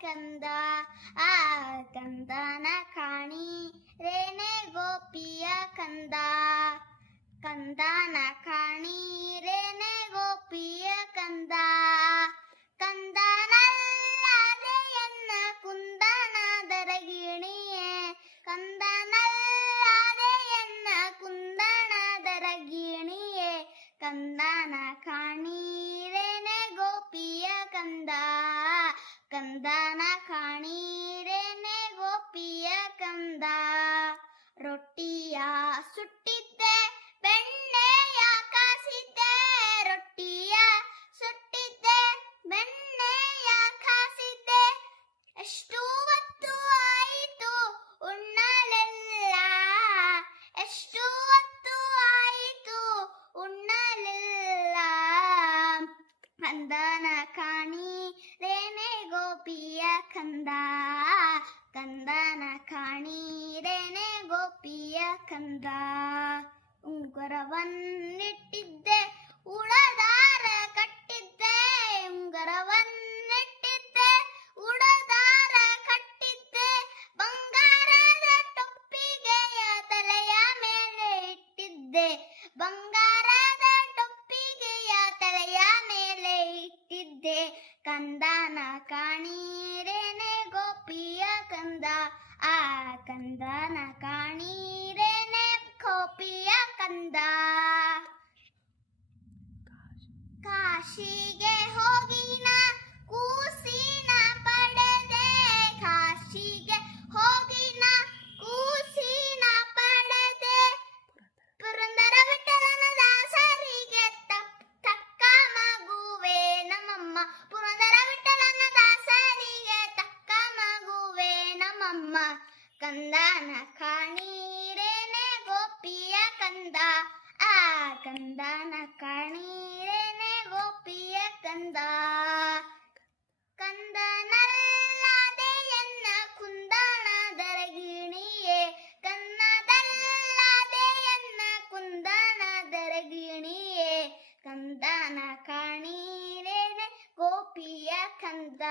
ಕಂದ ಆ ಕಂದನ ಕಾಣಿ ರೇನೆ ಗೋಪಿಯ ಕಂದ ಕಂದನ ಕಾಣಿ ರೇನೆ ಗೋಪಿಯ ಕಂದ ಕಂದನಲ್ಲದೆ ಎನ್ನ ಕುಂದನದರಗಿಣಿಯೇ ಕಂದನಲ್ಲದೆ ಎನ್ನ ಕುಂದನದರಗಿಣಿಯೇ ಕಂದನ ಕಾಣೀರೇನೆ ಗೋಪಿಯ ಕಂದ ಕಂದನ ಕಾಣೀರೇನೆ ಗೋಪಿಯ ಕಂದ ರೊಟ್ಟಿಯ ಸುಟ್ಟಿದ್ದೆ ಬೆಣ್ಣೆಯ ಕಾಸಿದ್ದೆ ರೊಟ್ಟಿಯ ಸುಟ್ಟಿದ್ದೆ ಬೆಣ್ಣೆಯ ಕಾಸಿದ್ದೆ ಎಷ್ಟು ಹೊತ್ತು ಆಯಿತು ಉಣ್ಣಲೆಲ್ಲ ಎಷ್ಟು ಹೊತ್ತು ಆಯಿತು ಉಣ್ಣಲೆಲ್ಲ ಕಂದನ ಕಾಣಿ ರೇನೆ ಗೋಪಿಯ ಕಂದ ಕಂದನ ಕಾಣಿ ರೇನೆ ಗೋಪಿಯ ಕಂದ ಉಂಗುರವನ್ನಿಟ್ಟಿದ್ದೆ ಉಡದಾರ ಕಟ್ಟಿದ್ದೆ ಉಂಗುರವನ್ನಿಟ್ಟಿದ್ದೆ ಉಡದಾರ ಕಟ್ಟಿದ್ದೆ ಬಂಗಾರದ ಟೊಪ್ಪಿಗೆಯ ತಲೆಯ ಮೇಲೆ ಇಟ್ಟಿದ್ದೆ ಬಂಗಾರದ ಟೊಪ್ಪಿಗೆಯ ತಲೆಯ ಮೇಲೆ ಇಟ್ಟಿದ್ದೆ ಕಂದನ ಕಾಣೀರೇನೆ ಗೋಪಿಯ ಕಂದ ಆ ಕಂದನ ಕಾಣೀರೇನೆ ಗೋಪಿಯ ಕಂದ ಕಾಶಿಗೆ ಹೋಗಿನ ಕೂಸಿನ ಪಡೆದೆ ಕಾಶಿಗೆ ಹೋಗಿನ ಕೂಸಿನ ಪಡೆದೆ ಪುರಂದರ ವಿಠಲನ ದಾಸರಿಗೆ ತಕ್ಕ ಮಗುವೆ ನಮ್ಮಮ್ಮ ಪುರಂದರ ವಿಠಲನ ದಾಸರಿಗೆ ತಕ್ಕ ಮಗುವೆ ನಮ್ಮಮ್ಮ ಕಂದನ ಕಾಣೀರೇನೆ ಗೋಪಿಯ ಕಂದ ಆ ಕಂದನ ಕಾಣೀರೇನೆ ಗೋಪಿಯ ಕಂದ ಕಂದನಲ್ಲದೆ ಎನ್ನ ಕುಂದನದರಗಿಣಿಯೇ ಕನ್ನದಲ್ಲದೆ ಎನ್ನ ಕುಂದನದರಗಿಣಿಯೇ ಕಂದನ ಕಾಣೀರೇನೆ ಗೋಪಿಯ ಕಂದ